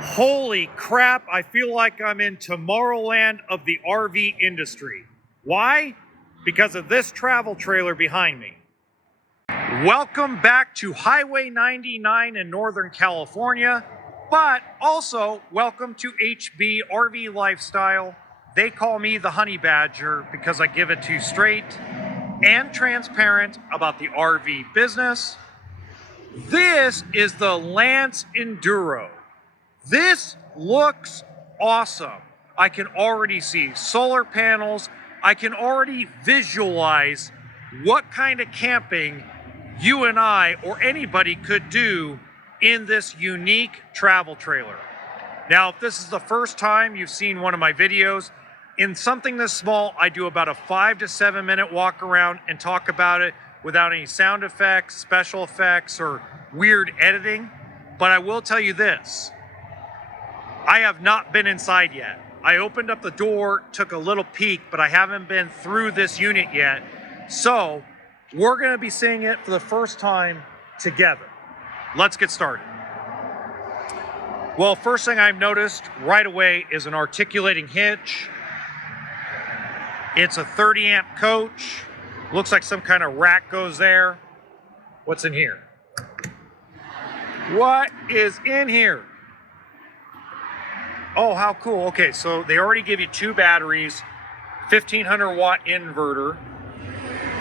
Holy crap, I feel like I'm in Tomorrowland of the RV industry. Why? Because of this travel trailer behind me. Welcome back to Highway 99 in Northern California, but also welcome to HB RV Lifestyle. They call me the Honey Badger because I give it to you straight and transparent about the RV business. This is the Lance Enduro. This looks awesome. I can already see solar panels. I can already visualize what kind of camping you and I or anybody could do in this unique travel trailer. Now, if this is the first time you've seen one of my videos, in something this small, I do about a 5 to 7 minute walk around and talk about it without any sound effects, special effects, or weird editing. But I will tell you this, I have not been inside yet. I opened up the door, took a little peek, but I haven't been through this unit yet. So we're gonna be seeing it for the first time together. Let's get started. Well, first thing I've noticed right away is an articulating hitch. It's a 30 amp coach. Looks like some kind of rack goes there. What's in here? What is in here? Oh, how cool. Okay, so they already give you 2 batteries, 1500 watt inverter.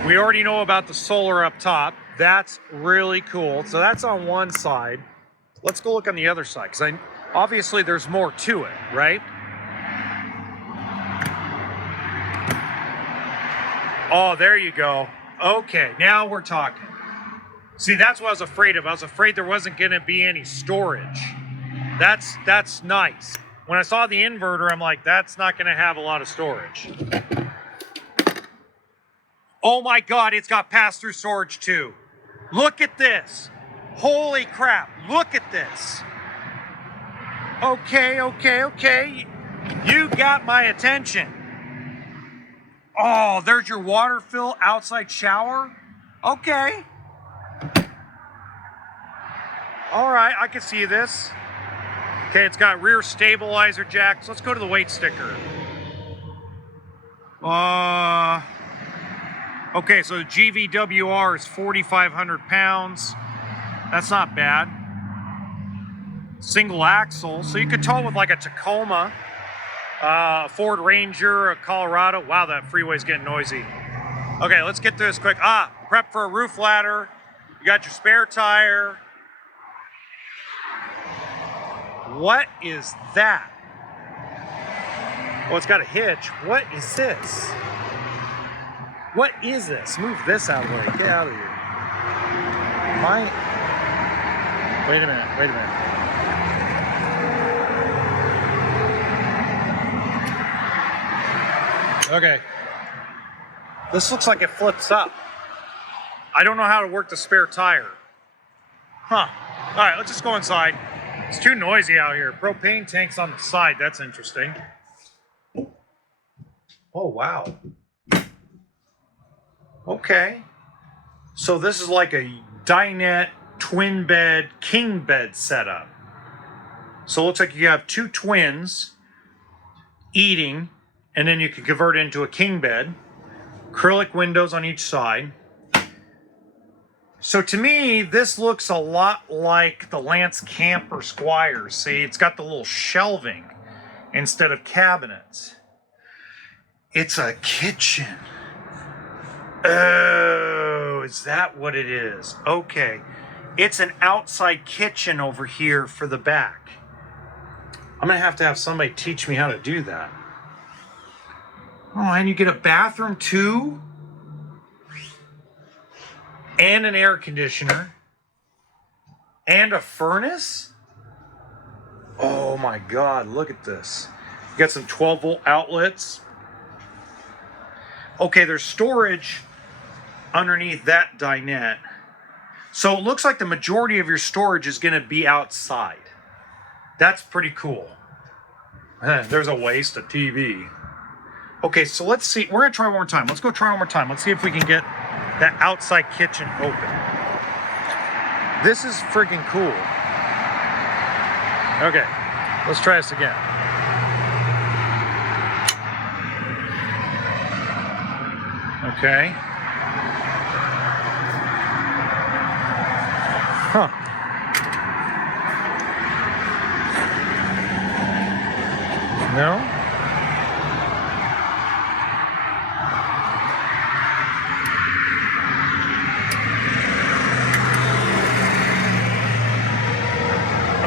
We already know about the solar up top. That's really cool. So that's on one side. Let's go look on the other side, because obviously there's more to it, right? Oh, there you go. Okay, now we're talking. See, that's what I was afraid of. I was afraid there wasn't gonna be any storage. That's nice. When I saw the inverter, I'm like, that's not gonna have a lot of storage. Oh my God, it's got pass-through storage too. Look at this. Holy crap, look at this. Okay. You got my attention. Oh, there's your water fill outside shower. Okay. All right, I can see this. Okay, it's got rear stabilizer jacks. Let's go to the weight sticker. Okay, so the GVWR is 4,500 pounds. That's not bad. Single axle, so you could tow it with like a Tacoma, a Ford Ranger, a Colorado. Wow, that freeway's getting noisy. Okay, let's get through this quick. Prep for a roof ladder. You got your spare tire. What is that? Oh, it's got a hitch. What is this? What is this? Move this out of the way. Get out of here. Wait a minute. Okay. This looks like it flips up. I don't know how to work the spare tire. Huh. All right, let's just go inside. It's too noisy out here. Propane tanks on the side. That's interesting. Oh, wow. Okay. So this is like a dinette, twin bed, king bed setup. So it looks like you have 2 twins eating, and then you can convert it into a king bed. Acrylic windows on each side. So to me, this looks a lot like the Lance Camper Squire. See, it's got the little shelving instead of cabinets. It's a kitchen. Oh, is that what it is? Okay. It's an outside kitchen over here for the back. I'm going to have somebody teach me how to do that. Oh, and you get a bathroom too? And an air conditioner. And a furnace? Oh my God, look at this. You got some 12-volt outlets. Okay, there's storage underneath that dinette. So it looks like the majority of your storage is going to be outside. That's pretty cool. There's a waste of TV. Okay, so let's see. We're going to try one more time. Let's go try one more time. Let's see if we can get that outside kitchen open. This is freaking cool. Okay. Let's try this again. Okay. Huh. No?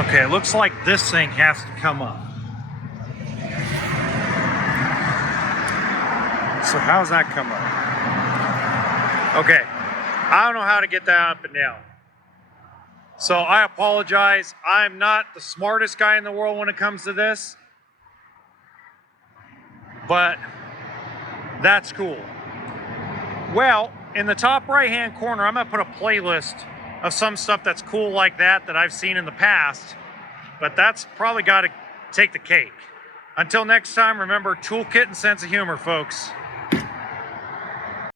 Okay, it looks like this thing has to come up. So how's that come up? Okay, I don't know how to get that up and down. So I apologize. I'm not the smartest guy in the world when it comes to this, but that's cool. Well, in the top right-hand corner, I'm gonna put a playlist of some stuff that's cool like that I've seen in the past, but that's probably gotta take the cake. Until next time, remember, toolkit and sense of humor, folks.